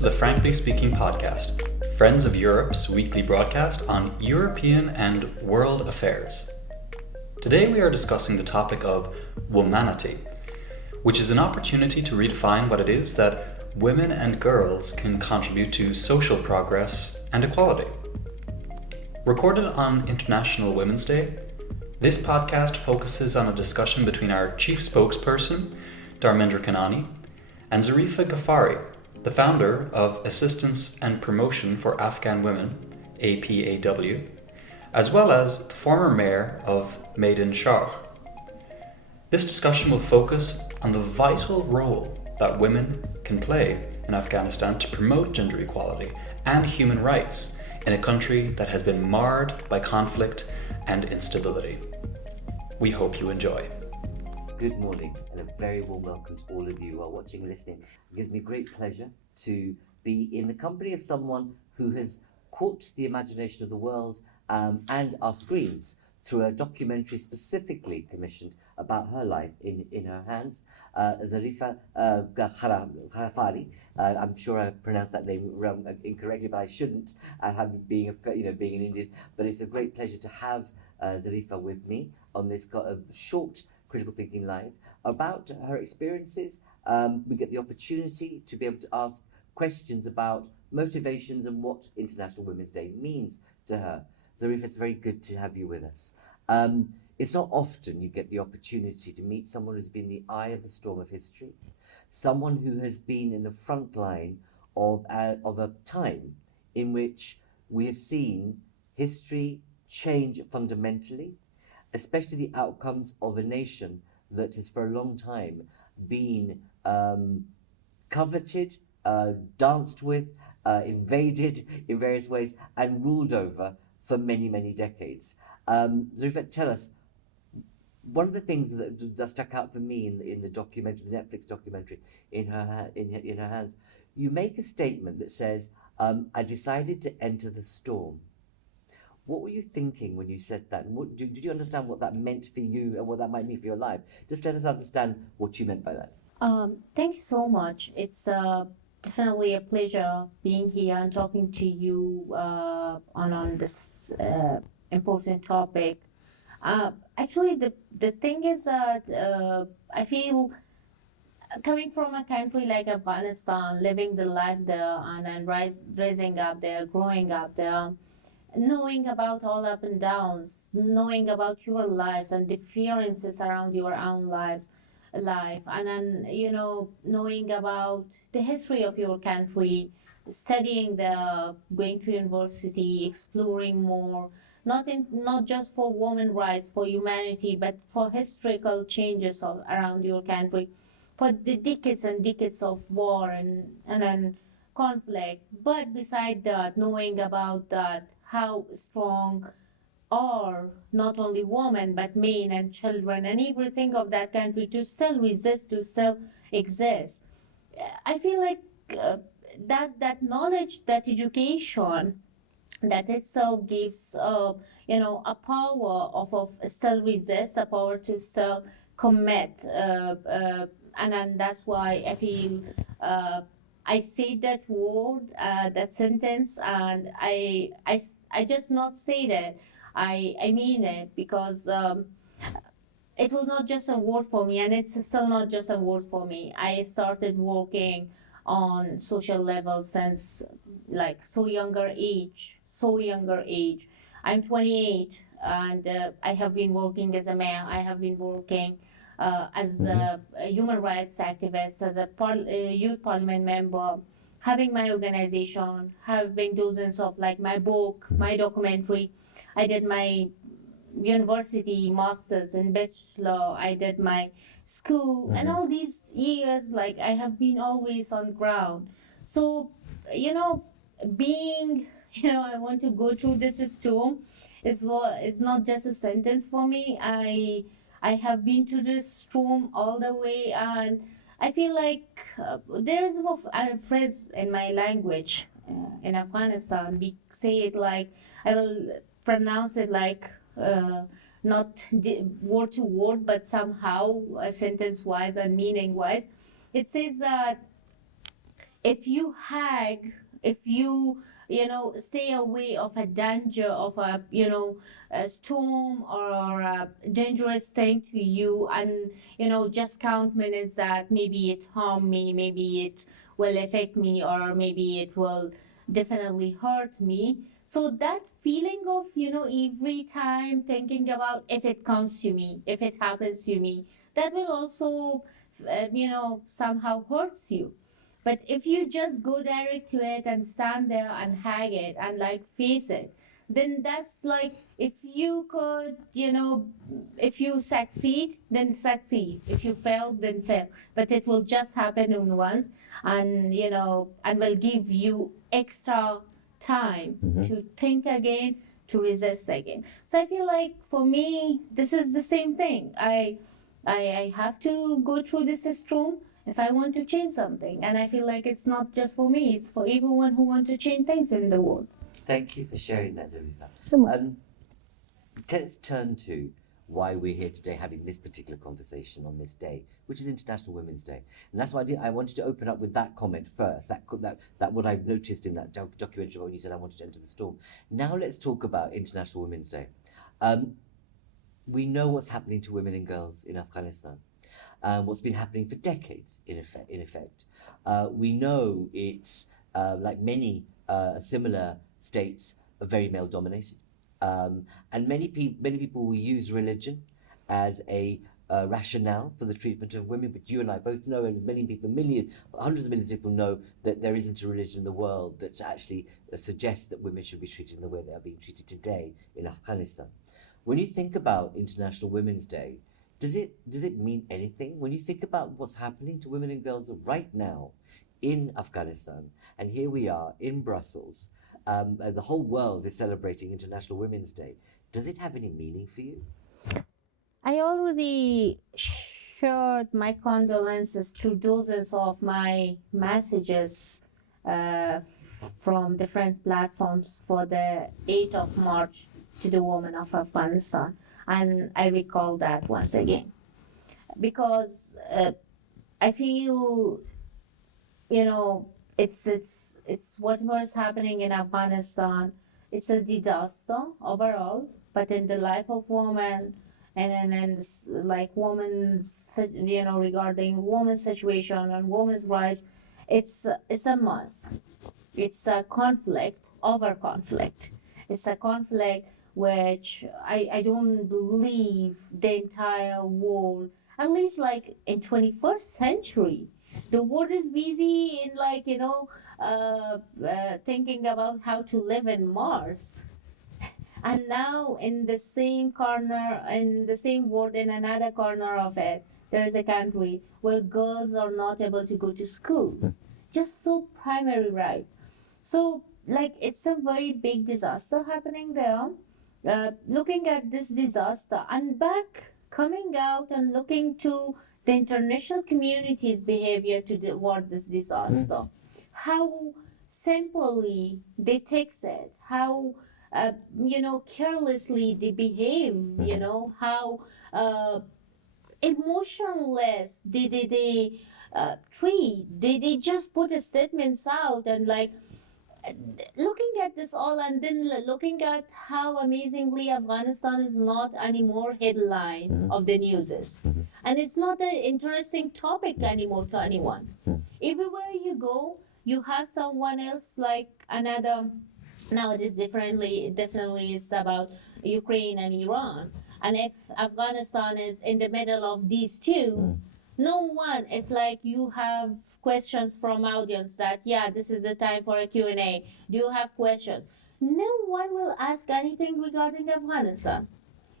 to the Frankly Speaking podcast, Friends of Europe's weekly broadcast on European and world affairs. Today we are discussing the topic of womanity, which is an opportunity to redefine what it is that women and girls can contribute to social progress and equality. Recorded on International Women's Day, this podcast focuses on a discussion between our chief spokesperson, Dharmendra Kanani, and Zarifa Ghafari, the founder of Assistance and Promotion for Afghan Women, APAW, as well as the former mayor of Maidan Shahr. This discussion will focus on the vital role that women can play in Afghanistan to promote gender equality and human rights in a country that has been marred by conflict and instability. We hope you enjoy. Good morning and a very warm welcome to all of you who are watching and listening. It gives me great pleasure to be in the company of someone who has caught the imagination of the world and our screens through a documentary specifically commissioned about her life in her hands. Zarifa Ghafari. I'm sure I pronounced that name incorrectly, but I shouldn't, being an Indian. But it's a great pleasure to have Zarifa with me on this short Critical Thinking Live about her experiences. We get the opportunity to be able to ask questions about motivations and what International Women's Day means to her. Zarifa, it's very good to have you with us. It's not often you get the opportunity to meet someone who's been the eye of the storm of history, someone who has been in the front line of a time in which we have seen history change fundamentally, especially the outcomes of a nation that has for a long time been coveted, danced with, invaded in various ways, and ruled over for many, many decades. Zarifa, tell us, one of the things that stuck out for me in the documentary, the Netflix documentary, in her hands, you make a statement that says, I decided to enter the storm. What were you thinking when you said that? And did you understand what that meant for you and what that might mean for your life? Just let us understand what you meant by that. Thank you so much. It's definitely a pleasure being here and talking to you on this important topic. Actually, the thing is that I feel coming from a country like Afghanistan, living the life there and then rising up there, growing up there, knowing about all up and downs, knowing about your lives and differences around your own life, and then knowing about the history of your country, studying going to university, exploring more, not just for women rights, for humanity, but for historical changes around your country, for the decades and decades of war and then conflict. But beside that, knowing about that, how strong are not only women but men and children and everything of that country to still resist, to still exist. I feel like that knowledge, that education, that itself gives a power of still resist, a power to still commit, and then that's why I feel I say that word, that sentence, and I just not say that. I mean it, because it was not just a word for me, and it's still not just a word for me. I started working on social level since so younger age. I'm 28, and I have been working as a man. I have been working as a human rights activist, as a youth parliament member, having my organization, having dozens of my book, my documentary. I did my university masters and bachelor. I did my school, and all these years, I have been always on ground. So, being, I want to go through this storm. It's not just a sentence for me. I have been through this storm all the way, and I feel like there's a phrase in my language in Afghanistan. We say it I will pronounce it not word to word, but somehow sentence-wise and meaning-wise. It says that if you hag, if you, stay away of a danger of a, a storm or a dangerous thing to you, and, just count minutes that maybe it harm me, maybe it will affect me, or maybe it will definitely hurt me. So that feeling of, every time thinking about if it comes to me, if it happens to me, that will also, somehow hurts you. But if you just go direct to it and stand there and hag it and like face it, then that's like, if you could, if you succeed, then succeed. If you fail, then fail. But it will just happen in once, and, and will give you extra time to think again, to resist again. So I feel like for me, this is the same thing. I have to go through this storm if I want to change something. And I feel like it's not just for me, it's for everyone who wants to change things in the world. Thank you for sharing that, Zarifa. So much. Let's turn to why we're here today having this particular conversation on this day, which is International Women's Day. And that's why I wanted to open up with that comment first, that what I've noticed in that documentary when you said I wanted to enter the storm. Now let's talk about International Women's Day. We know what's happening to women and girls in Afghanistan. What's been happening for decades, in effect. We know it's, like many similar states, are very male-dominated. And many people will use religion as a rationale for the treatment of women, but you and I both know, and many people, hundreds of millions of people know, that there isn't a religion in the world that actually suggests that women should be treated in the way they are being treated today in Afghanistan. When you think about International Women's Day, does it mean anything? When you think about what's happening to women and girls right now in Afghanistan, and here we are in Brussels, the whole world is celebrating International Women's Day. Does it have any meaning for you? I already shared my condolences to dozens of my messages from different platforms for the 8th of March to the women of Afghanistan. And I recall that once again. Because I feel, it's whatever is happening in Afghanistan, it's a disaster overall, but in the life of women, and like women's, regarding women's situation and women's rights, it's a must. It's a conflict over conflict. It's a conflict which I don't believe the entire world, at least like in 21st century, the world is busy in like, thinking about how to live in Mars. And now in the same corner, in the same world, in another corner of it, there is a country where girls are not able to go to school. Just so primary right. So like it's a very big disaster happening there. Looking at this disaster and back coming out and looking to the international community's behavior toward this disaster, how simply they take it, how carelessly they behave, how emotionless they treat. They just put the statements out, and like looking at this all, and then looking at how amazingly Afghanistan is not anymore headline of the newses, and it's not an interesting topic anymore to anyone. Everywhere you go, you have someone else, like another. Now it is definitely is about Ukraine and Iran, and if Afghanistan is in the middle of these two, no one, if like you have questions from audience that, this is the time for a Q&A, do you have questions? No one will ask anything regarding Afghanistan.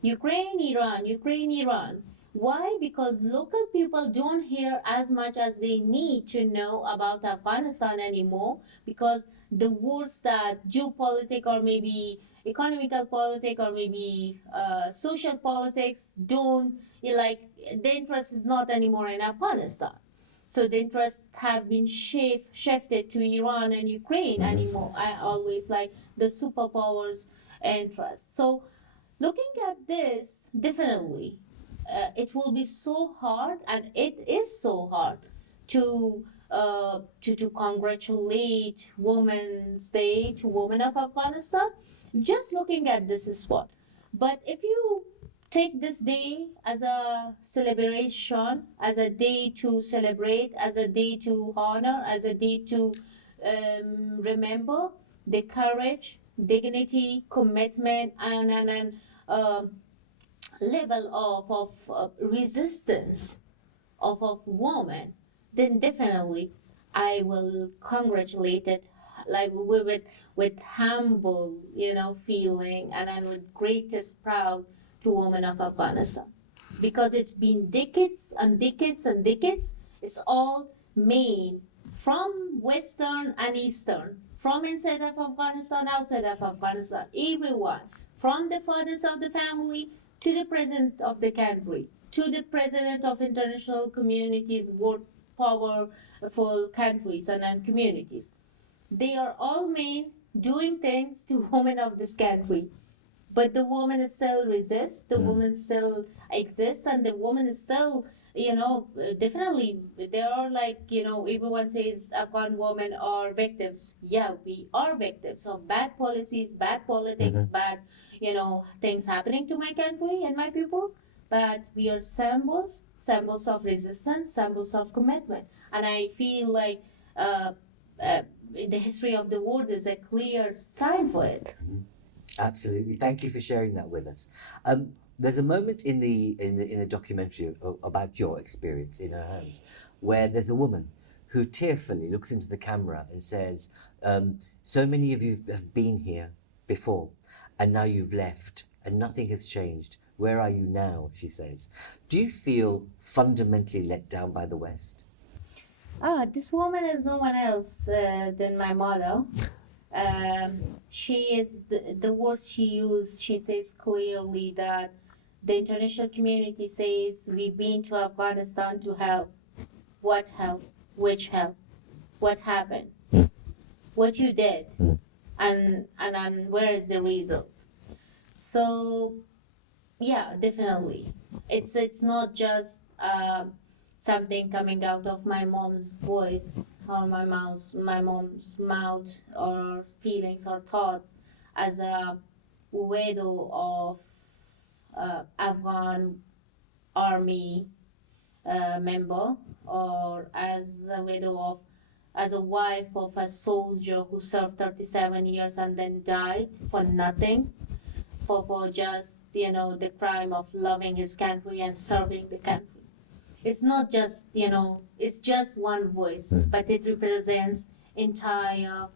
Ukraine, Iran. Why? Because local people don't hear as much as they need to know about Afghanistan anymore, because the wars that geopolitics or maybe economical politics or maybe social politics don't, like the interest is not anymore in Afghanistan. So the interests have been shifted to Iran and Ukraine anymore. I always like the superpowers' interests. So looking at this, definitely, it will be so hard, and it is so hard to to congratulate Women's Day to women of Afghanistan, just looking at this spot. But if you take this day as a celebration, as a day to celebrate, as a day to honor, as a day to remember the courage, dignity, commitment, and level of resistance of woman, then definitely I will congratulate it like with humble, feeling, and then with greatest proud to women of Afghanistan. Because it's been decades and decades and decades, it's all made from Western and Eastern, from inside of Afghanistan, outside of Afghanistan, everyone, from the fathers of the family to the president of the country, to the president of international communities, world powerful countries and communities. They are all men doing things to women of this country. But the woman still resists, the woman still exists, and the woman is still, definitely, there are everyone says Afghan women are victims. Yeah, we are victims of bad policies, bad politics, bad, things happening to my country and my people. But we are symbols of resistance, symbols of commitment. And I feel like the history of the world is a clear sign for it. Absolutely. Thank you for sharing that with us. There's a moment in the documentary about your experience in her hands, where there's a woman who tearfully looks into the camera and says, "So many of you have been here before, and now you've left, and nothing has changed. Where are you now?" she says. Do you feel fundamentally let down by the West? This woman is no one else than my mother. She is the words she used. She says clearly that the international community says we've been to Afghanistan to help. What help? Which help? What happened? What you did? And where is the result? So yeah, definitely. It's not just something coming out of my mom's voice or my mom's mouth, or feelings or thoughts as a widow of Afghan army member, or as a widow of, as a wife of a soldier who served 37 years and then died for nothing, for just the crime of loving his country and serving the country. It's not just it's just one voice, but it represents entire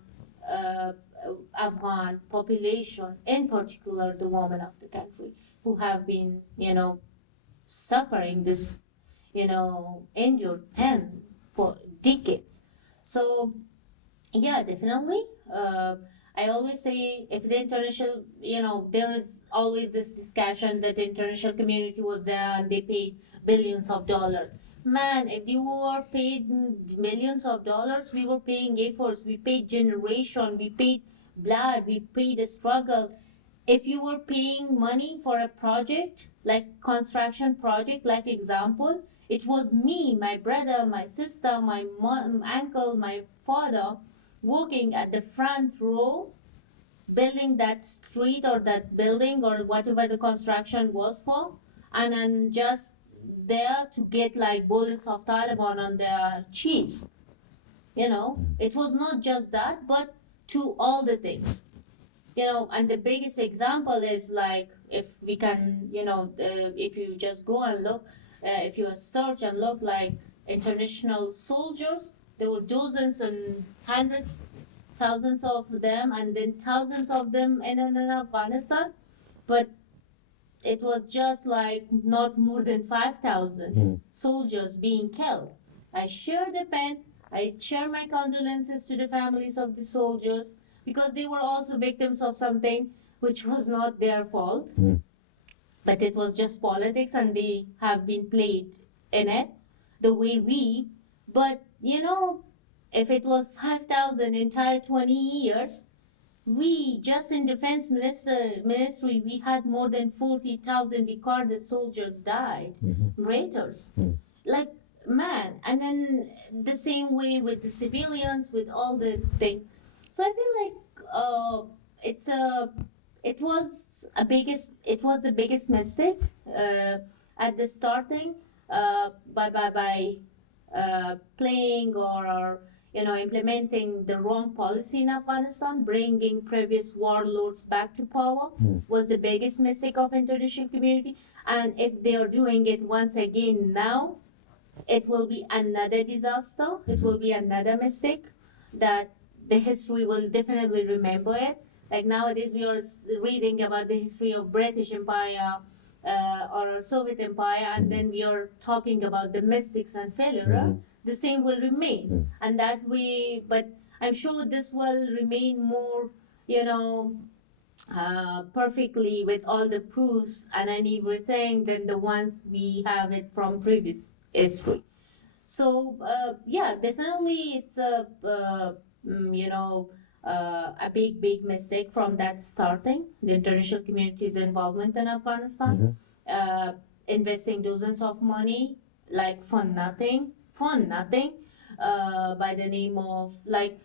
Afghan population, in particular the women of the country, who have been suffering this injured pain for decades. So yeah, definitely. I always say, if the international, there is always this discussion that the international community was there and they paid billions of dollars. Man, if you were paid millions of dollars, we were paying efforts, we paid generation, we paid blood, we paid the struggle. If you were paying money for a project, like construction project, like example, it was me, my brother, my sister, my mom, uncle, my father, working at the front row, building that street or that building or whatever the construction was for, and just there to get like bullets of Taliban on their cheeks. It was not just that, but to all the things. And the biggest example is like, if we can, if you just go and look, if you search and look like international soldiers, there were dozens and hundreds, thousands of them, and then thousands of them in Afghanistan. But it was just like not more than 5,000 soldiers being killed. I share the pain. I share my condolences to the families of the soldiers, because they were also victims of something which was not their fault. But it was just politics, and they have been played in it the way we. But if it was 5,000 entire 20 years, we just in defense ministry, we had more than 40,000 recorded soldiers died, raiders. Like man, and then the same way with the civilians, with all the things. So I feel like it's a it was the biggest mistake at the starting by playing or implementing the wrong policy in Afghanistan, bringing previous warlords back to power was the biggest mistake of international community. And if they are doing it once again now, it will be another disaster. It will be another mistake that the history will definitely remember it. Like nowadays, we are reading about the history of British Empire or Soviet Empire, and then we are talking about the mistakes and failure. The same will remain, and that way. But I'm sure this will remain more, perfectly with all the proofs and everything than the ones we have it from previous history. So yeah, definitely it's a big mistake from that starting the international community's involvement in Afghanistan, investing dozens of money like fun nothing, by the name of like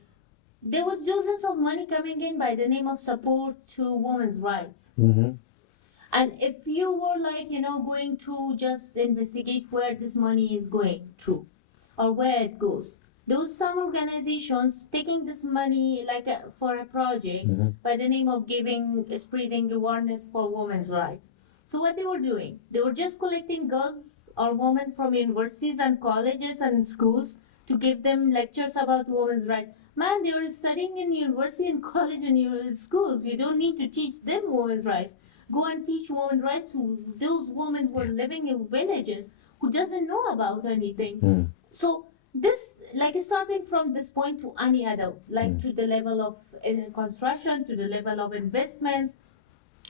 there was dozens of money coming in by the name of support to women's rights. And if you were like, going to just investigate where this money is going to or where it goes, there was some organizations taking this money like for a project by the name of spreading awareness for women's rights. So what they were doing, they were just collecting girls or women from universities and colleges and schools to give them lectures about women's rights. Man, they were studying in university and college and schools. You don't need to teach them women's rights. Go and teach women's rights to those women who are living in villages who doesn't know about anything. So this, like, is starting from this point to any other, like to the level of construction, to the level of investments.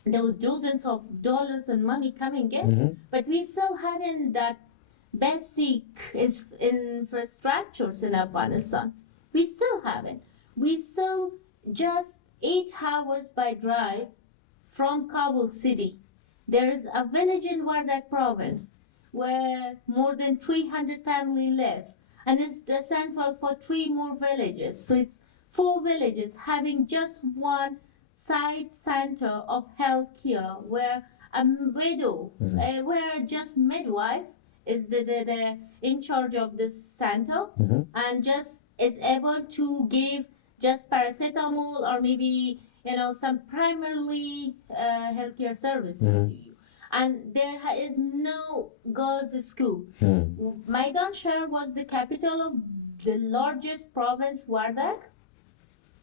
There was dozens of dollars and money coming in, but we still hadn't that basic infrastructures in Afghanistan. We still haven't. We still just 8 hours by drive from Kabul city. There is a village in Wardak province where more than 300 family lives, and it's the central for 3 more villages. So it's 4 villages having just one side center of healthcare where a widow, where just midwife is the in charge of this center, and just is able to give just paracetamol or maybe some primarily healthcare services to you. And there is no girls' school. Maidan Shahr was the capital of the largest province, Wardak,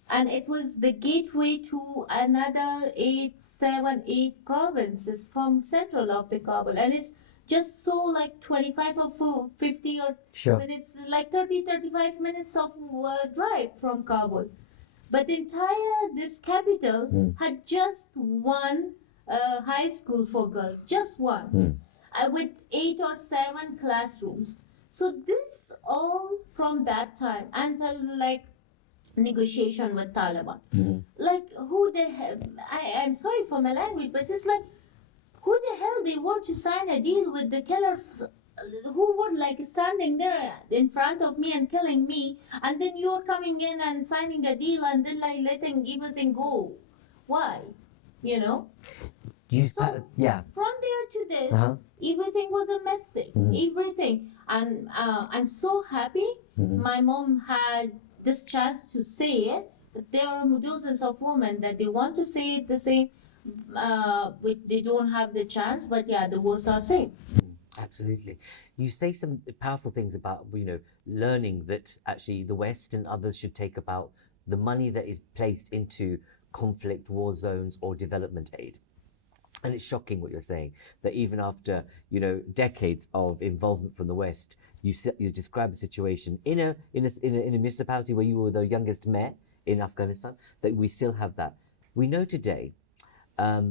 and it was the gateway to another 8 provinces from central of the Kabul. And it's just so like 25 or 50 or minutes, like 35 minutes of drive from Kabul. But the entire, this capital had just one high school for girls, just one, with 8 or 7 classrooms. So this all from that time until like negotiation with Taliban. Like who the hell, I'm sorry for my language, but it's like who the hell they were to sign a deal with the killers who were like standing there in front of me and killing me, and then you're coming in and signing a deal and then like letting everything go. Why? So Yeah. from there to this, everything was a mistake. Everything. And I'm so happy my mom had this chance to say it. There are dozens of women that they want to say it the same, they don't have the chance, but yeah, the words are same. Absolutely. You say some powerful things about, learning that actually the West and others should take about the money that is placed into conflict, war zones, or development aid. And it's shocking what you're saying, that even after, decades of involvement from the West, you describe a situation in a municipality where you were the youngest mayor in Afghanistan, that we still have that. We know today,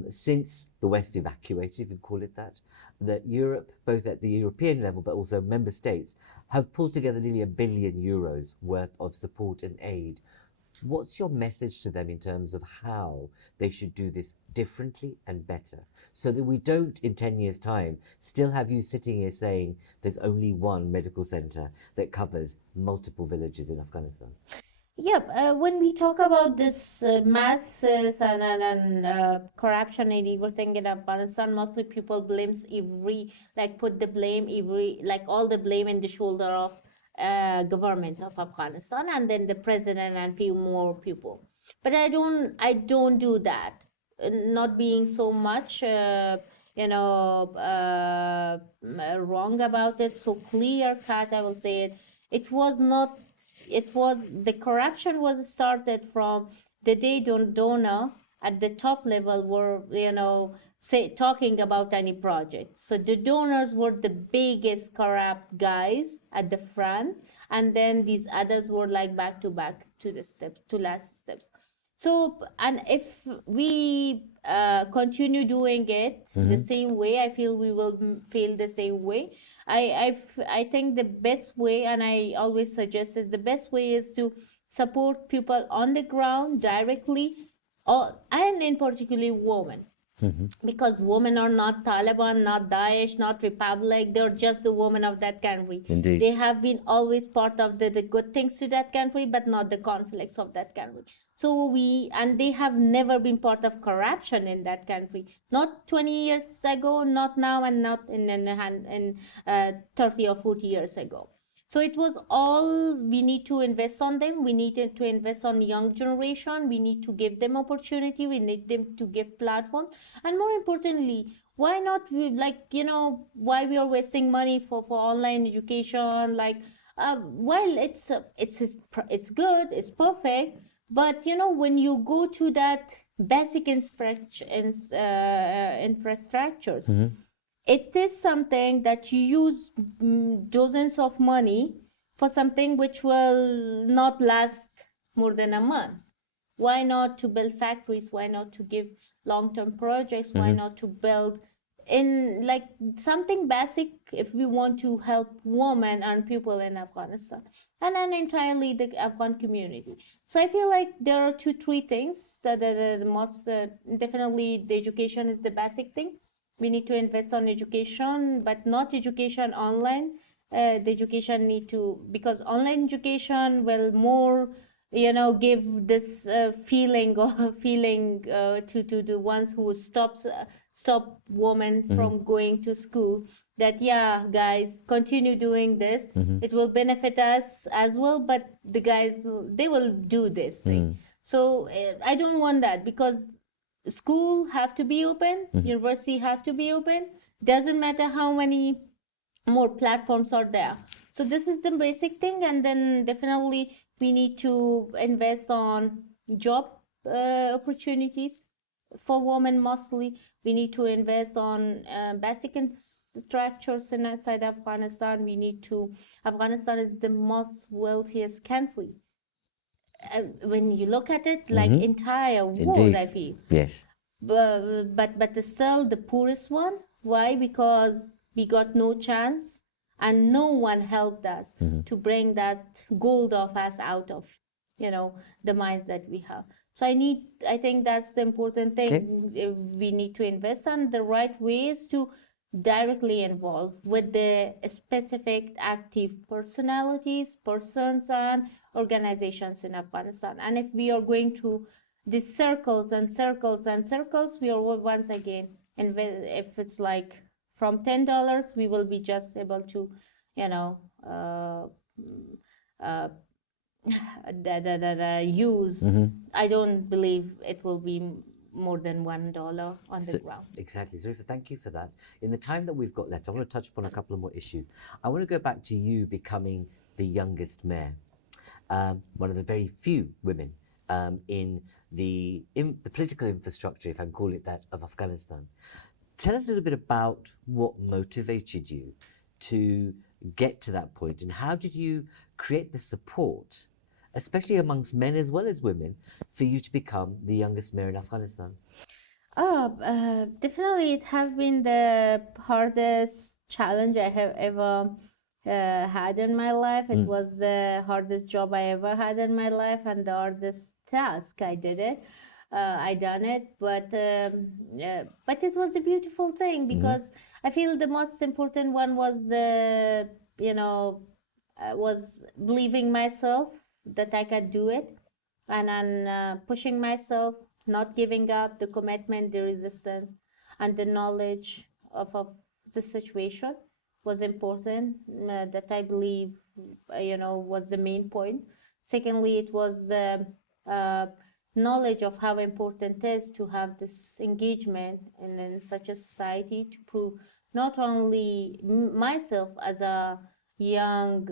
since the West evacuated, if you call it that Europe, both at the European level but also member states, have pulled together nearly €1 billion worth of support and aid What's your message to them in terms of how they should do this differently and better, so that we don't, in 10 years' time, still have you sitting here saying there's only one medical center that covers multiple villages in Afghanistan? Yep, when we talk about this masses and corruption and everything in Afghanistan, mostly people blames every, like put the blame every, like all the blame in the shoulder of government of Afghanistan and then the president and few more people. But I don't do that. Not being so much, wrong about it, so clear cut, I will say it. It was not it was the corruption was started from the day donor at the top level were say talking about any project. So the donors were the biggest corrupt guys at the front, and then these others were like back to back to the steps to last steps. So, and if we continue doing it the same way, I feel we will feel the same way. I think the best way, and I always suggest is the best way is to support people on the ground directly, and in particularly women. Because women are not Taliban, not Daesh, not Republic. They're just the women of that country. Indeed. They have been always part of the good things to that country, but not the conflicts of that country. So they have never been part of corruption in that country. Not 20 years ago, not now, and not in 30 or 40 years ago. So it was all, we need to invest on them. We needed to invest on young generation. We need to give them opportunity. We need them to give platform. And more importantly, why not why we are wasting money for online education? Well, it's good, it's perfect. But when you go to that basic infrastructures, it is something that you use dozens of money for something which will not last more than a month. Why not to build factories? Why not to give long-term projects? Why not to build in like something basic if we want to help women and people in Afghanistan and then entirely the Afghan community. So I feel like there are three things. The most definitely the education is the basic thing. We need to invest on education, but not education online. The education need to, because online education will more give this feeling to the ones who stop women from going to school, that yeah guys, continue doing this, it will benefit us as well, but the guys, they will do this thing. So I don't want that, because school have to be open, university have to be open, doesn't matter how many more platforms are there. So this is the basic thing. And then definitely we need to invest on job opportunities for women mostly. We need to invest on basic infrastructures inside Afghanistan. Afghanistan is the most wealthiest country. When you look at it, like entire world, Indeed. I feel. Yes. But still the poorest one. Why? Because we got no chance, and no one helped us to bring that gold of us out of the mines that we have. So I think that's the important thing. We need to invest on the right ways to directly involve with the specific active persons and organizations in Afghanistan. And if we are going to these circles and circles and circles, we are once again, and if it's like from $10, we will be just able to use. I don't believe it will be more than $1 on the ground. Exactly. Zarifa, thank you for that. In the time that we've got left, I want to touch upon a couple of more issues. I want to go back to you becoming the youngest mayor, one of the very few women in the political infrastructure, if I can call it that, of Afghanistan. Tell us a little bit about what motivated you to get to that point, and how did you create the support, especially amongst men as well as women, for you to become the youngest mayor in Afghanistan? Definitely it has been the hardest challenge I have ever had in my life. It was the hardest job I ever had in my life, and the hardest task. I did it. I done it, but it was a beautiful thing because I feel the most important one was was believing myself that I could do it, and then pushing myself, not giving up, the commitment, the resistance, and the knowledge of the situation was important. That I believe, was the main point. Secondly, it was knowledge of how important it is to have this engagement in such a society to prove not only myself as a young,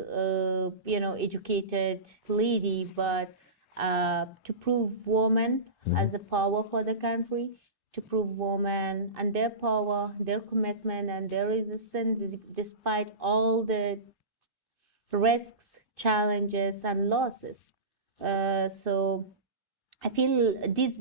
educated lady, but to prove women as a power for the country, to prove women and their power, their commitment, and their resistance despite all the risks, challenges, and losses. So I feel these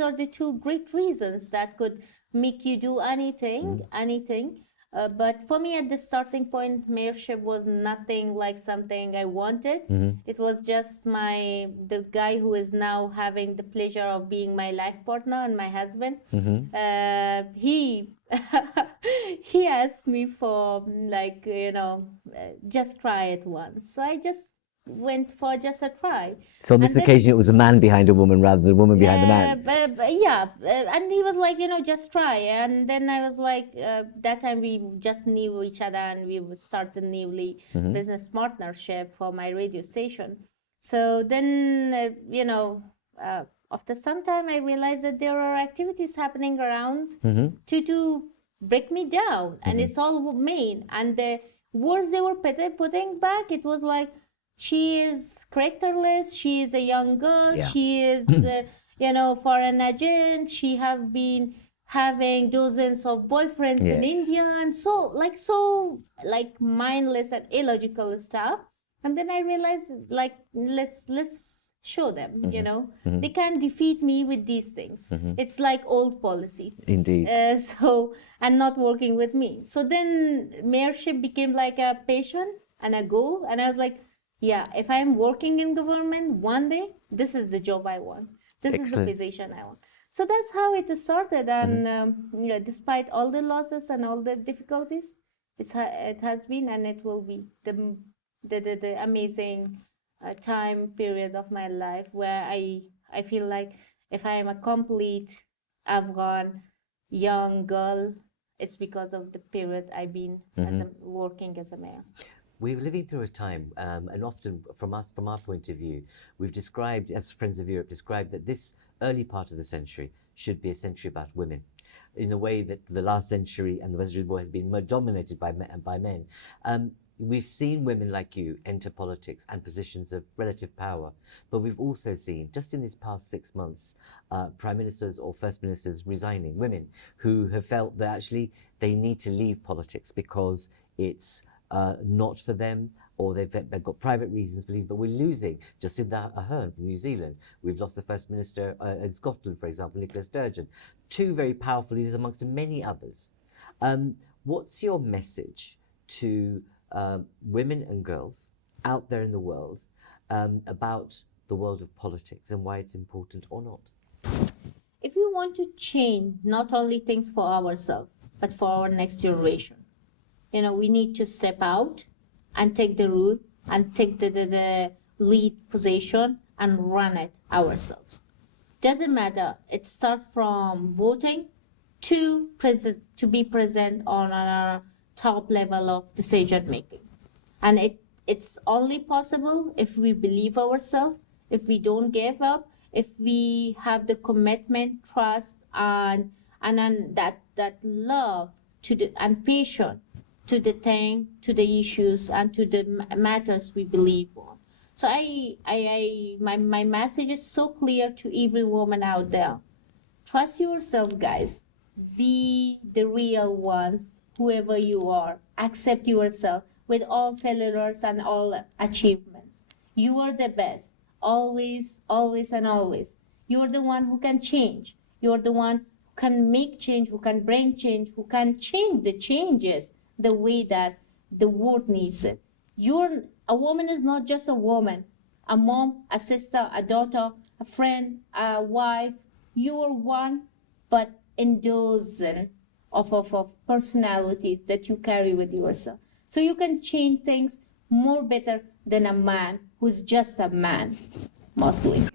are the two great reasons that could make you do anything. But for me, at the starting point, mayorship was nothing like something I wanted. It was just the guy who is now having the pleasure of being my life partner and my husband. He he asked me for just try it once. So I just went for just a try. So on this occasion, it was a man behind a woman rather than a woman behind the man. And he was like, just try. And then I was like, that time we just knew each other, and we would start the newly business partnership for my radio station. So then, after some time, I realized that there are activities happening around to break me down, and it's all men. And the words they were putting back, it was like, she is characterless, she is a young girl, she is foreign agent, she have been having dozens of boyfriends in India, and so mindless and illogical stuff. And then I realized, let's show them, they can't defeat me with these things. It's like old policy. Indeed. And not working with me. So then mayorship became like a passion and a goal, and I was like, yeah, if I'm working in government one day, this is the job I want. This is the position I want. So that's how it started. And despite all the losses and all the difficulties, it has been, and it will be the amazing time period of my life where I feel like if I am a complete Afghan young girl, it's because of the period I've been working as a mayor. We're living through a time, and often from our point of view, we've described, as Friends of Europe, described that this early part of the century should be a century about women, in the way that the last century and the Western war has been more dominated by men. We've seen women like you enter politics and positions of relative power, but we've also seen, just in these past 6 months, prime ministers or first ministers resigning, women who have felt that actually they need to leave politics because it's not for them, or they've got private reasons for leaving. But we're losing Jacinda Ardern from New Zealand. We've lost the First Minister in Scotland, for example, Nicola Sturgeon. Two very powerful leaders amongst many others. What's your message to women and girls out there in the world about the world of politics and why it's important or not? If we want to change not only things for ourselves, but for our next generation, we need to step out and take the route and take the lead position and run it ourselves. Doesn't matter. It starts from voting to be present on a top level of decision making. And it's only possible if we believe ourselves, if we don't give up, if we have the commitment, trust, and that love and patience to the thing, to the issues, and to the matters we believe on. So my message is so clear to every woman out there. Trust yourself, guys. Be the real ones, whoever you are. Accept yourself with all failures and all achievements. You are the best, always, always, and always. You are the one who can change. You are the one who can make change, who can bring change, who can change the changes the way that the world needs it. A woman is not just a woman, a mom, a sister, a daughter, a friend, a wife. You are one, but in dozen of personalities that you carry with yourself. So you can change things more better than a man who's just a man, mostly.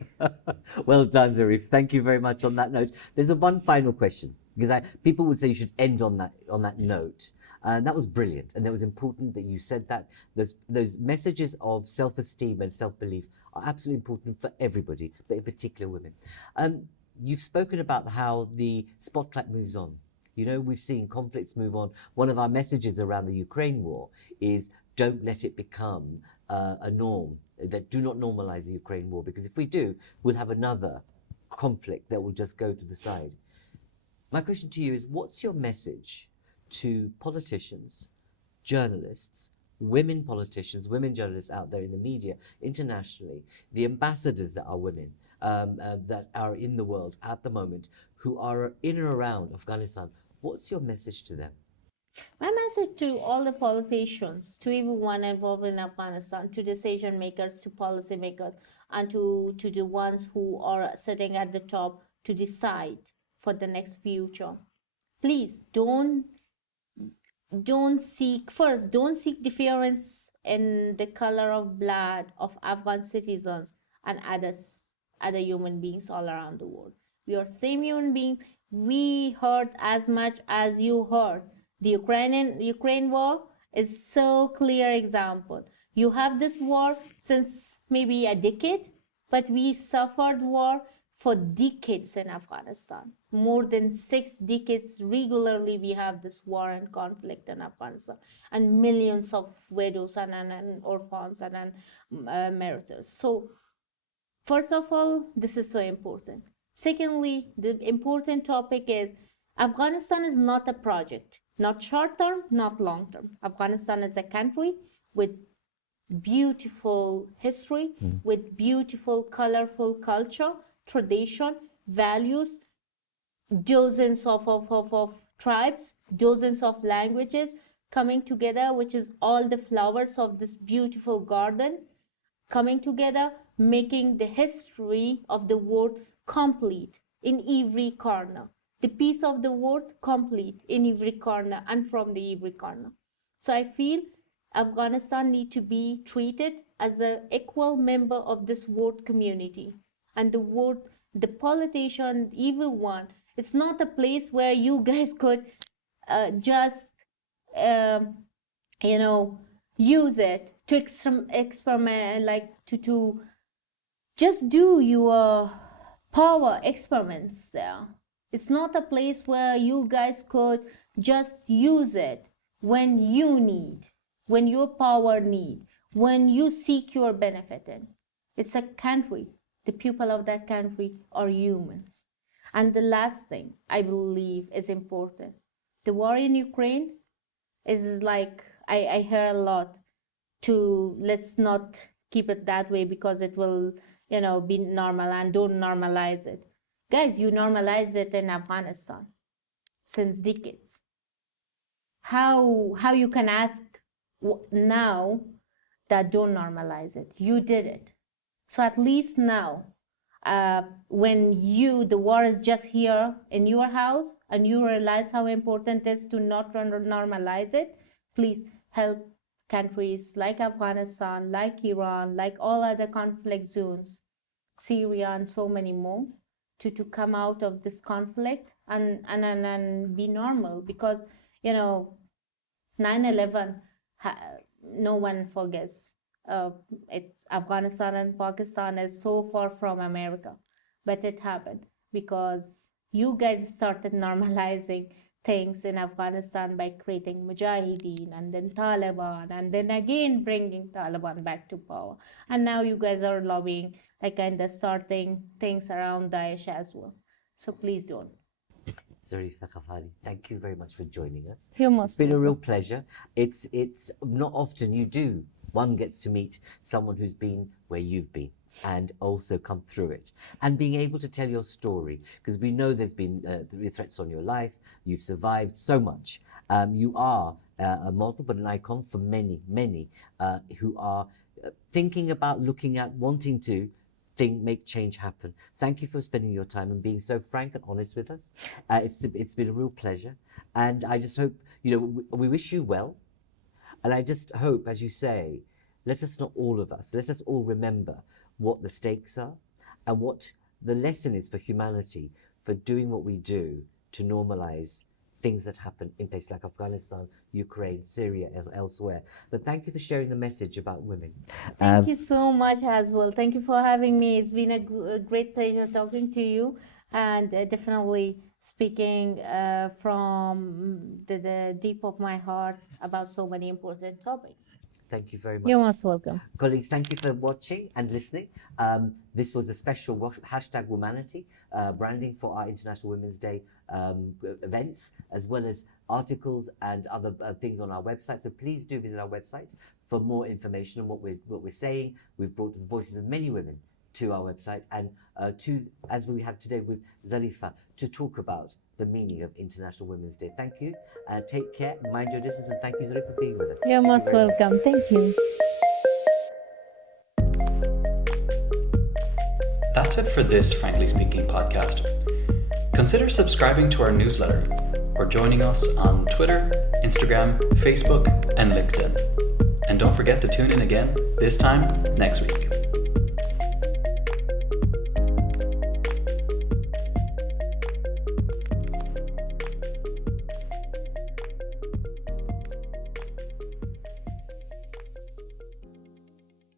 Well done, Zarif. Thank you very much on that note. There's one final question, because people would say you should end on that note. And that was brilliant, and it was important that you said that. Those messages of self-esteem and self-belief are absolutely important for everybody, but in particular women. You've spoken about how the spotlight moves on. You know, we've seen conflicts move on. One of our messages around the Ukraine war is don't let it become a norm, that do not normalize the Ukraine war, because if we do, we'll have another conflict that will just go to the side. My question to you is, what's your message to politicians, journalists, women politicians, women journalists out there in the media, internationally, the ambassadors that are women, that are in the world at the moment, who are in and around Afghanistan? What's your message to them? My message to all the politicians, to everyone involved in Afghanistan, to decision makers, to policymakers, and to the ones who are sitting at the top to decide for the next future. Please don't seek difference in the color of blood of Afghan citizens and other human beings all around the world. We are same human beings. We hurt as much as you hurt. The Ukraine war is so clear example. You have this war since maybe a decade, but we suffered war for decades in Afghanistan. More than 6 decades regularly we have this war and conflict in Afghanistan, and millions of widows and orphans and martyrs. So first of all, this is so important. Secondly, the important topic is Afghanistan is not a project, not short term, not long term. Afghanistan is a country with beautiful history, with beautiful, colorful culture, tradition, values, dozens of tribes, dozens of languages coming together, which is all the flowers of this beautiful garden coming together, making the history of the world complete in every corner. The piece of the world complete in every corner and from the every corner. So I feel Afghanistan need to be treated as an equal member of this world community. And the politician, everyone, it's not a place where you guys could just, use it to experiment, like to just do your power experiments there. It's not a place where you guys could just use it when you need, when your power need, when you seek your benefit in. It's a country. The people of that country are humans. And the last thing I believe is important. The war in Ukraine is like, I hear a lot to let's not keep it that way because it will, be normal, and don't normalize it. Guys, you normalize it in Afghanistan since decades. How you can ask now that don't normalize it? You did it. So at least now, when the war is just here in your house and you realize how important it is to not normalize it, please help countries like Afghanistan, like Iran, like all other conflict zones, Syria and so many more, to come out of this conflict and be normal, because 9/11 no one forgets. Afghanistan and Pakistan is so far from America, but it happened because you guys started normalizing things in Afghanistan by creating Mujahideen and then Taliban and then again bringing Taliban back to power. And now you guys are lobbying, like kind of starting things around Daesh as well. So please don't. Zarifa Ghafari, thank you very much for joining us. You're most It's been a welcome. real pleasure. It's not often one gets to meet someone who's been where you've been and also come through it, and being able to tell your story, because we know there's been threats on your life. You've survived so much. You are a model, but an icon for many, many who are thinking about, looking at, wanting to make change happen. Thank you for spending your time and being so frank and honest with us. It's been a real pleasure, and I just hope, we wish you well, and I just hope, as you say, let us all remember what the stakes are and what the lesson is for humanity for doing what we do to normalize things that happen in places like Afghanistan, Ukraine, Syria, and elsewhere. But thank you for sharing the message about women. Thank you so much as well. Thank you for having me. It's been a great pleasure talking to you, and definitely speaking from the deep of my heart about so many important topics. Thank you very much. You're most welcome. Colleagues, thank you for watching and listening. This was a special #Womanity branding for our International Women's Day events, as well as articles and other things on our website. So please do visit our website for more information on what we're saying. We've brought the voices of many women to our website, and as we have today with Zarifa, to talk about the meaning of International Women's Day. Thank you. Take care, mind your distance, and thank you, Zarifa, for being with us. You're most welcome. Thank you. That's it for this Frankly Speaking podcast. Consider subscribing to our newsletter or joining us on Twitter, Instagram, Facebook, and LinkedIn. And don't forget to tune in again, this time next week.